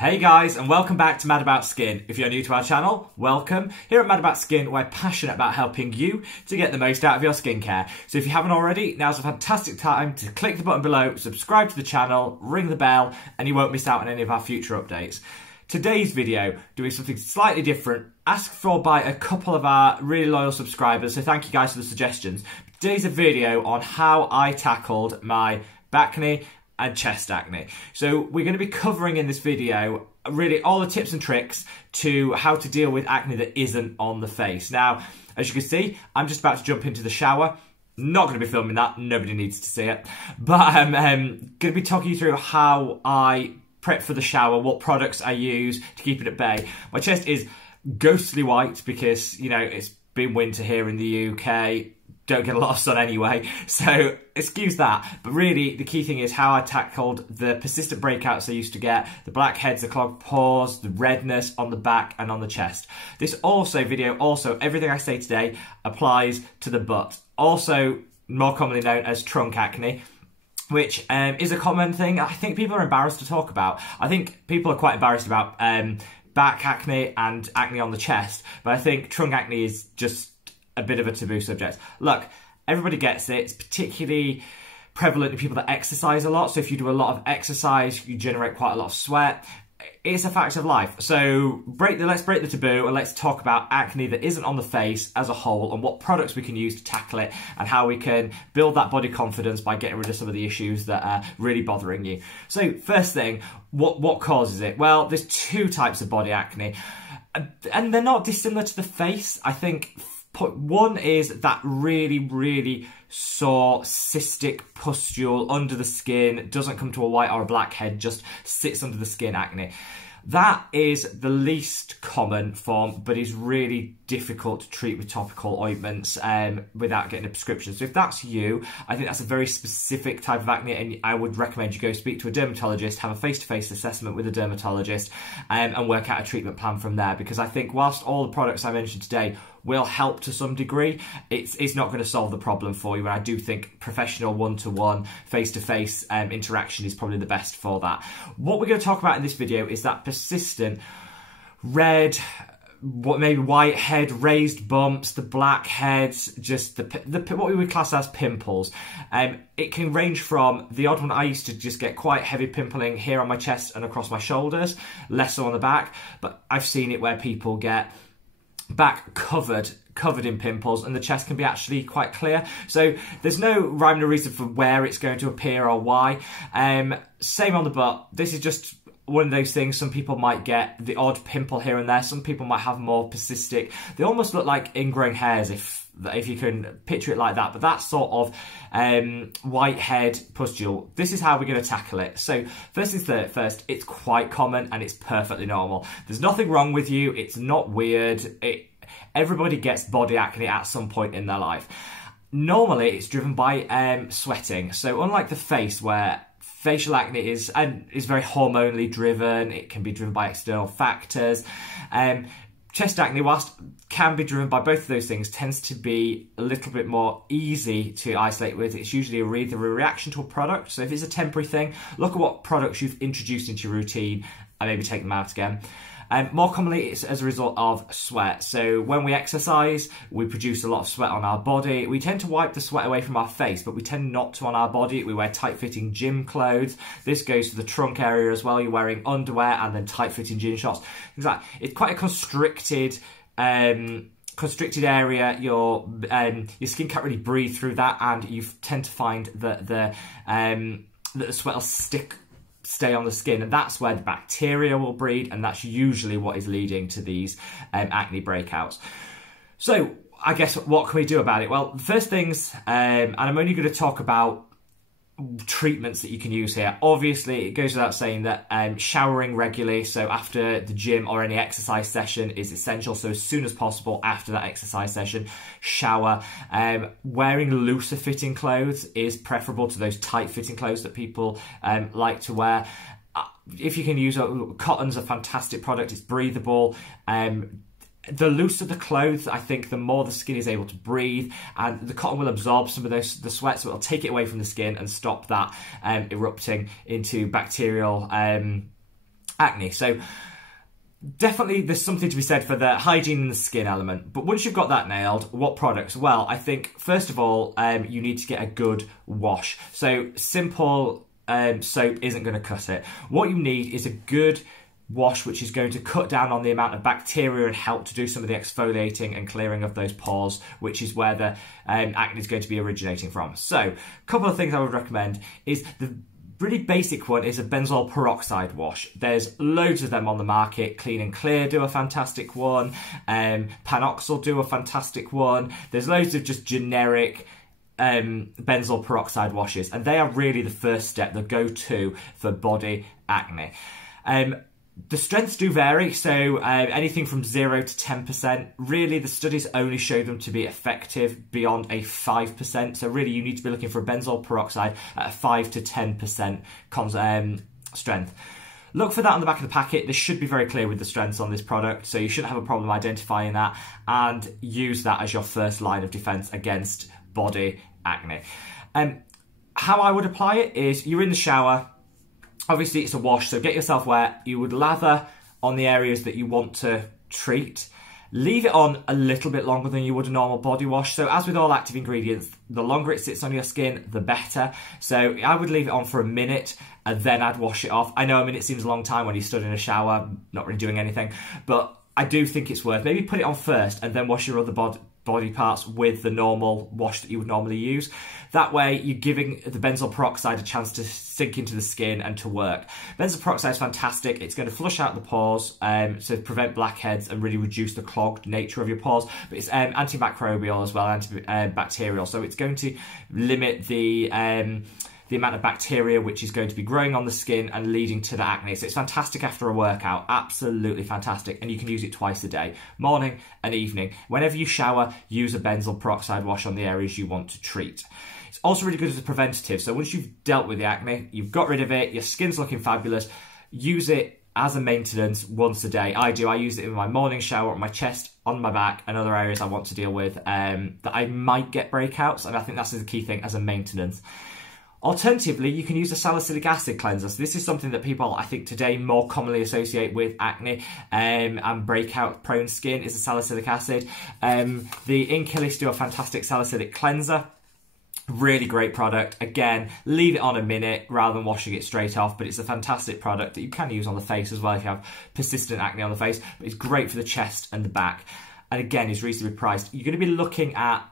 Hey guys, and welcome back to Mad About Skin. If you're new to our channel, welcome. Here at Mad About Skin, we're passionate about helping you to get the most out of your skincare. So if you haven't already, now's a fantastic time to click the button below, subscribe to the channel, ring the bell, and you won't miss out on any of our future updates. Today's video, doing something slightly different, asked for by a couple of our really loyal subscribers, so thank you guys for the suggestions. Today's a video on how I tackled my BACNE and chest acne. So we're going to be covering in this video really all the tips and tricks to how to deal with acne that isn't on the face. Now, as you can see, I'm just about to jump into the shower. Not going to be filming that, nobody needs to see it. But I'm going to be talking you through how I prep for the shower, what products I use to keep it at bay. My chest is ghostly white because, you know, it's been winter here in the UK. Don't get a lot of sun anyway, so excuse that. But really, the key thing is how I tackled the persistent breakouts I used to get, the blackheads, the clogged pores, the redness on the back and on the chest. This video, everything I say today applies to the butt. Also, more commonly known as trunk acne, which is a common thing I think people are embarrassed to talk about. I think people are quite embarrassed about back acne and acne on the chest, but I think trunk acne is just a bit of a taboo subject. Look, everybody gets it. It's particularly prevalent in people that exercise a lot. So if you do a lot of exercise, you generate quite a lot of sweat. It's a fact of life. So let's break the taboo and let's talk about acne that isn't on the face as a whole and what products we can use to tackle it and how we can build that body confidence by getting rid of some of the issues that are really bothering you. So first thing, what causes it? Well, there's two types of body acne and they're not dissimilar to the face. I think one is that really sore cystic pustule under the skin, doesn't come to a white or a black head, just sits under the skin acne. That is the least common form, but is really difficult to treat with topical ointments without getting a prescription. So if that's you, I think that's a very specific type of acne, and I would recommend you go speak to a dermatologist, have a face-to-face assessment with a dermatologist, and work out a treatment plan from there. Because I think whilst all the products I mentioned today will help to some degree, it's not going to solve the problem for you. And I do think professional one-to-one, face-to-face interaction is probably the best for that. What we're going to talk about in this video is that persistent red, maybe white head, raised bumps, the black heads, just what we would class as pimples. It can range from the odd one. I used to just get quite heavy pimpling here on my chest and across my shoulders, less so on the back, but I've seen it where people get back covered in pimples and the chest can be actually quite clear. So there's no rhyme or reason for where it's going to appear or why. Same on the butt. This is just one of those things. Some people might get the odd pimple here and there. Some people might have more persistent. They almost look like ingrown hairs if you can picture it like that. But that sort of white head pustule, this is how we're going to tackle it. So first things first, it's quite common and it's perfectly normal. There's nothing wrong with you. It's not weird. Everybody gets body acne at some point in their life. Normally, it's driven by sweating. So unlike the face, where facial acne is very hormonally driven, it can be driven by external factors. Chest acne, whilst can be driven by both of those things, tends to be a little bit more easy to isolate with. It's usually either a reaction to a product. So if it's a temporary thing, look at what products you've introduced into your routine and maybe take them out again. More commonly, it's as a result of sweat. So when we exercise, we produce a lot of sweat on our body. We tend to wipe the sweat away from our face, but we tend not to on our body. We wear tight-fitting gym clothes. This goes to the trunk area as well. You're wearing underwear and then tight-fitting gym shorts. Things like that. It's quite a constricted area. Your skin can't really breathe through that, and you tend to find that the sweat will stay on the skin, and that's where the bacteria will breed, and that's usually what is leading to these acne breakouts. So I guess what can we do about it? Well, first things, and I'm only going to talk about treatments that you can use here. Obviously, it goes without saying that showering regularly, so after the gym or any exercise session, is essential. So as soon as possible after that exercise session, shower. Wearing looser fitting clothes is preferable to those tight fitting clothes that people like to wear. If you can use cotton's a fantastic product. It's breathable. The looser the clothes, I think, the more the skin is able to breathe, and the cotton will absorb some of the sweat, so it'll take it away from the skin and stop that erupting into bacterial acne. So definitely there's something to be said for the hygiene and the skin element. But once you've got that nailed, what products? Well, I think first of all, you need to get a good wash. So simple soap isn't going to cut it. What you need is a good wash which is going to cut down on the amount of bacteria and help to do some of the exfoliating and clearing of those pores, which is where the acne is going to be originating from. So a couple of things I would recommend is the really basic one is a benzoyl peroxide wash. There's loads of them on the market. Clean and Clear do a fantastic one. Panoxyl do a fantastic one. There's loads of just generic benzoyl peroxide washes, and they are really the first step, the go-to for body acne. The strengths do vary, so anything from 0 to 10%. Really, the studies only show them to be effective beyond a 5%. So really, you need to be looking for a benzoyl peroxide at a 5 to 10% strength. Look for that on the back of the packet. This should be very clear with the strengths on this product, so you shouldn't have a problem identifying that, and use that as your first line of defense against body acne. How I would apply it is you're in the shower. Obviously, it's a wash, so get yourself wet. You would lather on the areas that you want to treat. Leave it on a little bit longer than you would a normal body wash. So as with all active ingredients, the longer it sits on your skin, the better. So I would leave it on for a minute and then I'd wash it off. I know a minute seems a long time when you stood in a shower, not really doing anything, but I do think it's worth. Maybe put it on first and then wash your other body parts with the normal wash that you would normally use. That way you're giving the benzoyl peroxide a chance to sink into the skin and to work. Benzoyl peroxide is fantastic. It's going to flush out the pores, so prevent blackheads and really reduce the clogged nature of your pores. But it's antimicrobial as well, antibacterial. So it's going to limit the amount of bacteria which is going to be growing on the skin and leading to the acne. So it's fantastic after a workout, absolutely fantastic. And you can use it twice a day, morning and evening. Whenever you shower, use a benzoyl peroxide wash on the areas you want to treat. It's also really good as a preventative. So once you've dealt with the acne, you've got rid of it, your skin's looking fabulous, use it as a maintenance once a day. I use it in my morning shower, on my chest, on my back, and other areas I want to deal with that I might get breakouts. And I think that's the key thing as a maintenance. Alternatively, you can use a salicylic acid cleanser. So this is something that people, I think, today more commonly associate with acne and breakout-prone skin is a salicylic acid. The Inkey do a fantastic salicylic cleanser. Really great product. Again, leave it on a minute rather than washing it straight off, but it's a fantastic product that you can use on the face as well if you have persistent acne on the face. But it's great for the chest and the back. And again, it's reasonably priced. You're going to be looking at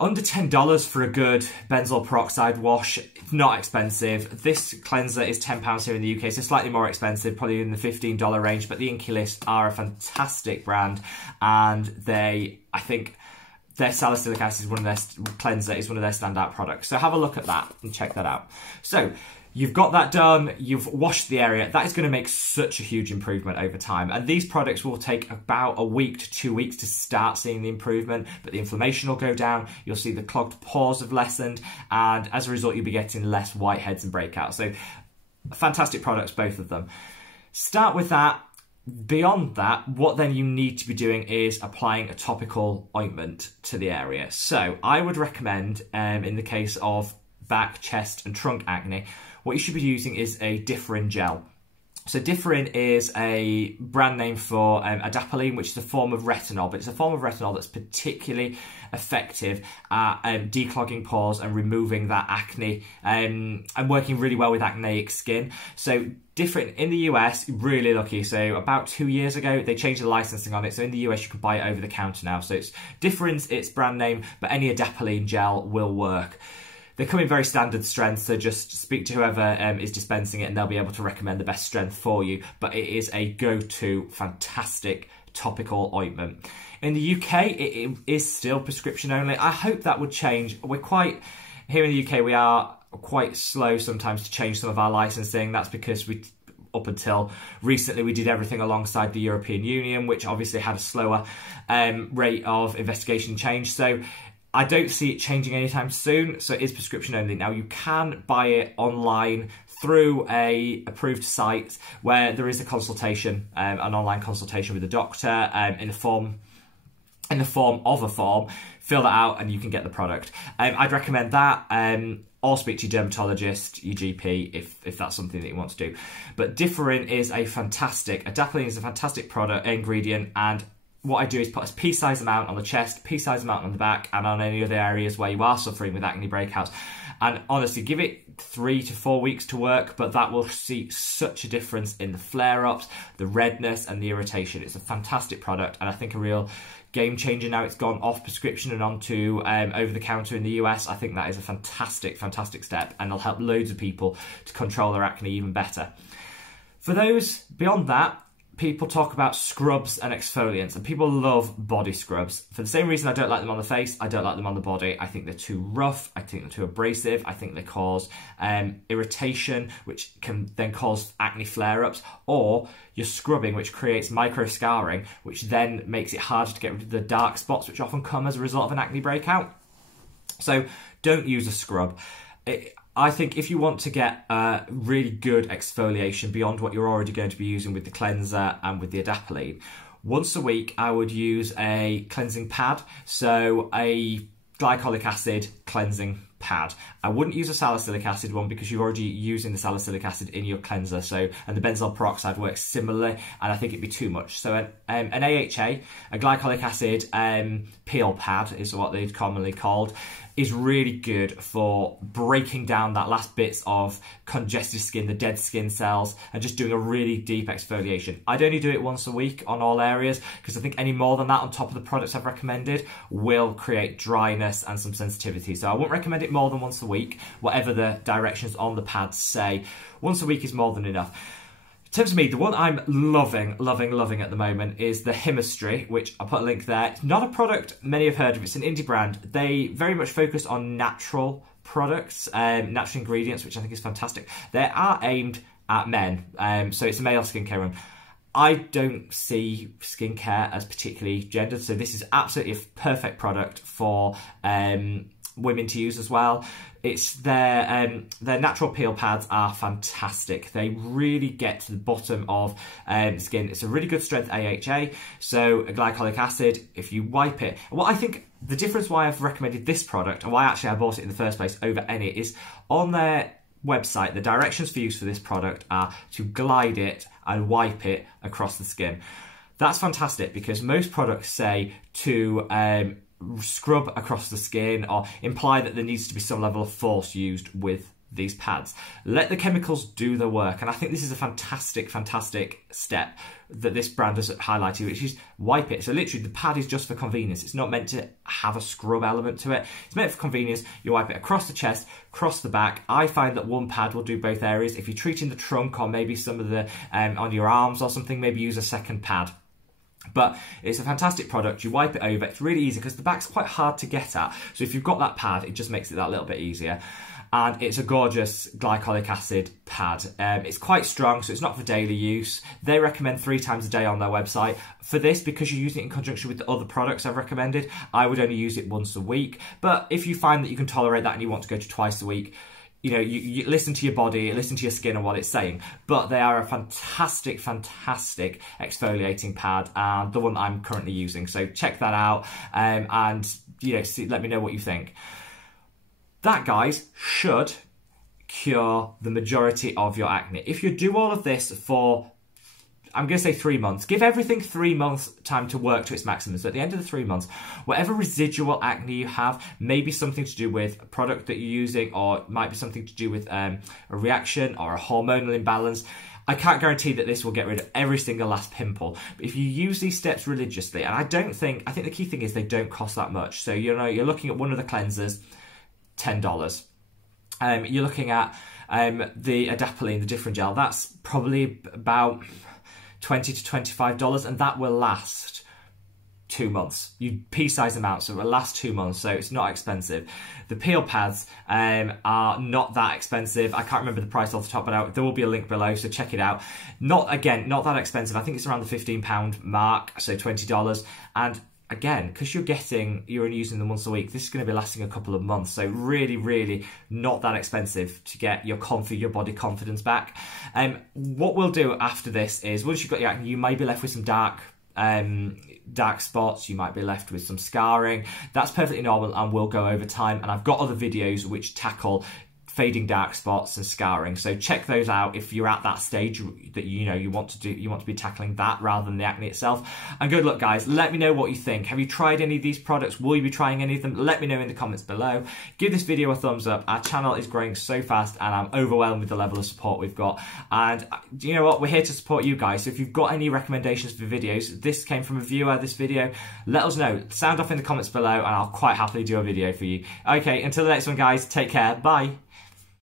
under $10 for a good benzoyl peroxide wash. It's not expensive. This cleanser is £10 here in the UK, so slightly more expensive, probably in the $15 range, but the Inkey are a fantastic brand, and they, I think, their salicylic acid is one of their cleanser is one of their standout products. So have a look at that and check that out. So you've got that done, you've washed the area. That is going to make such a huge improvement over time. And these products will take about a week to 2 weeks to start seeing the improvement, but the inflammation will go down. You'll see the clogged pores have lessened, and as a result, you'll be getting less whiteheads and breakouts. So fantastic products, both of them. Start with that. Beyond that, what then you need to be doing is applying a topical ointment to the area. So I would recommend, in the case of back, chest and trunk acne, what you should be using is a Differin gel. So Differin is a brand name for adapalene, which is a form of retinol, but it's a form of retinol that's particularly effective at declogging pores and removing that acne and working really well with acneic skin. So Differin in the US, really lucky. So about 2 years ago, they changed the licensing on it. So in the US, you can buy it over the counter now. So it's Differin's its brand name, but any adapalene gel will work. They come in very standard strength, so just speak to whoever is dispensing it and they'll be able to recommend the best strength for you. But it is a go-to fantastic topical ointment. In the UK, it is still prescription only. I hope that would change. Here in the UK, we are quite slow sometimes to change some of our licensing. That's because up until recently, we did everything alongside the European Union, which obviously had a slower rate of investigation change. So I don't see it changing anytime soon, so it is prescription only. Now, you can buy it online through a approved site where there is a consultation, an online consultation with a doctor in a form in the form of a form, fill that out and you can get the product. I'd recommend that, or speak to your dermatologist, your GP, if that's something that you want to do. But Differin is a fantastic, adapalene is a fantastic product, ingredient, and what I do is put a pea-sized amount on the chest, pea-sized amount on the back, and on any other areas where you are suffering with acne breakouts. And honestly, give it 3 to 4 weeks to work, but that will see such a difference in the flare-ups, the redness, and the irritation. It's a fantastic product, and I think a real game changer now. It's gone off prescription and onto over-the-counter in the US. I think that is a fantastic, fantastic step, and it'll help loads of people to control their acne even better. For those beyond that, people talk about scrubs and exfoliants, and people love body scrubs. For the same reason I don't like them on the face, I don't like them on the body. I think they're too rough, I think they're too abrasive, I think they cause irritation, which can then cause acne flare-ups, or you're scrubbing, which creates micro-scarring, which then makes it harder to get rid of the dark spots, which often come as a result of an acne breakout. So don't use a scrub. I think if you want to get really good exfoliation beyond what you're already going to be using with the cleanser and with the adapalene, once a week I would use a cleansing pad, so a glycolic acid cleansing pad. I wouldn't use a salicylic acid one because you're already using the salicylic acid in your cleanser, so, and the benzoyl peroxide works similarly, and I think it'd be too much. So an AHA, a glycolic acid peel pad is what they're commonly called, is really good for breaking down that last bits of congested skin, the dead skin cells, and just doing a really deep exfoliation. I'd only do it once a week on all areas, because I think any more than that on top of the products I've recommended will create dryness and some sensitivity. So I wouldn't recommend it more than once a week, whatever the directions on the pads say. Once a week is more than enough. In terms of me, the one I'm loving at the moment is the HIMistry, which I'll put a link there. It's not a product many have heard of. It's an indie brand. They very much focus on natural products, natural ingredients, which I think is fantastic. They are aimed at men, so it's a male skincare one. I don't see skincare as particularly gendered, so this is absolutely a perfect product for women to use as well. It's their natural peel pads are fantastic. They really get to the bottom of skin. It's a really good strength AHA, so a glycolic acid. If you wipe it, well, I think the difference why I've recommended this product and why actually I bought it in the first place over any is on their website, the directions for use for this product are to glide it and wipe it across the skin. That's fantastic because most products say to scrub across the skin or imply that there needs to be some level of force used with these pads. Let the chemicals do the work, and I think this is a fantastic step that this brand has highlighted, which is wipe it. So literally the pad is just for convenience. It's not meant to have a scrub element to it. It's meant for convenience. You wipe it across the chest, across the back. I find that one pad will do both areas. If you're treating the trunk or maybe some of the on your arms or something, maybe use a second pad. But it's a fantastic product. You wipe it over. It's really easy because the back's quite hard to get at. So if you've got that pad, it just makes it that little bit easier. And it's a gorgeous glycolic acid pad. It's quite strong, so it's not for daily use. They recommend 3 times a day on their website. For this, because you're using it in conjunction with the other products I've recommended, I would only use it once a week. But if you find that you can tolerate that and you want to go to twice a week, you know, you listen to your body, listen to your skin and what it's saying. But they are a fantastic exfoliating pad, and the one I'm currently using. So check that out, and you know, let me know what you think. That, guys, should cure the majority of your acne. If you do all of this for, I'm going to say 3 months, give everything 3 months time to work to its maximum. So at the end of the 3 months, whatever residual acne you have, maybe something to do with a product that you're using, or it might be something to do with a reaction or a hormonal imbalance. I can't guarantee that this will get rid of every single last pimple, but if you use these steps religiously, and I think the key thing is they don't cost that much. So, you know, you're looking at one of the cleansers, $10. You're looking at the adapalene, the Differin gel, that's probably about $20 to $25, and that will last 2 months. You pea-size them out, so it will last 2 months, so it's not expensive. The peel pads are not that expensive. I can't remember the price off the top, but there will be a link below, so check it out. Not that expensive. I think it's around the £15 mark, so $20. And again, because you're only using them once a week, this is going to be lasting a couple of months. So really not that expensive to get your body confidence back. What we'll do after this is, once you've got your acne, you may be left with some dark dark spots, you might be left with some scarring. That's perfectly normal and will go over time, and I've got other videos which tackle fading dark spots and scarring, so check those out if you're at that stage that you want to be tackling that rather than the acne itself. And good luck, guys. Let me know what you think. Have you tried any of these products? Will you be trying any of them? Let me know in the comments below. Give this video a thumbs up. Our channel is growing so fast and I'm overwhelmed with the level of support we've got, and you know what, we're here to support you guys. So if you've got any recommendations for videos, this came from a viewer, this video, let us know. Sound off in the comments below and I'll quite happily do a video for you. Okay, until the next one, guys, take care. Bye.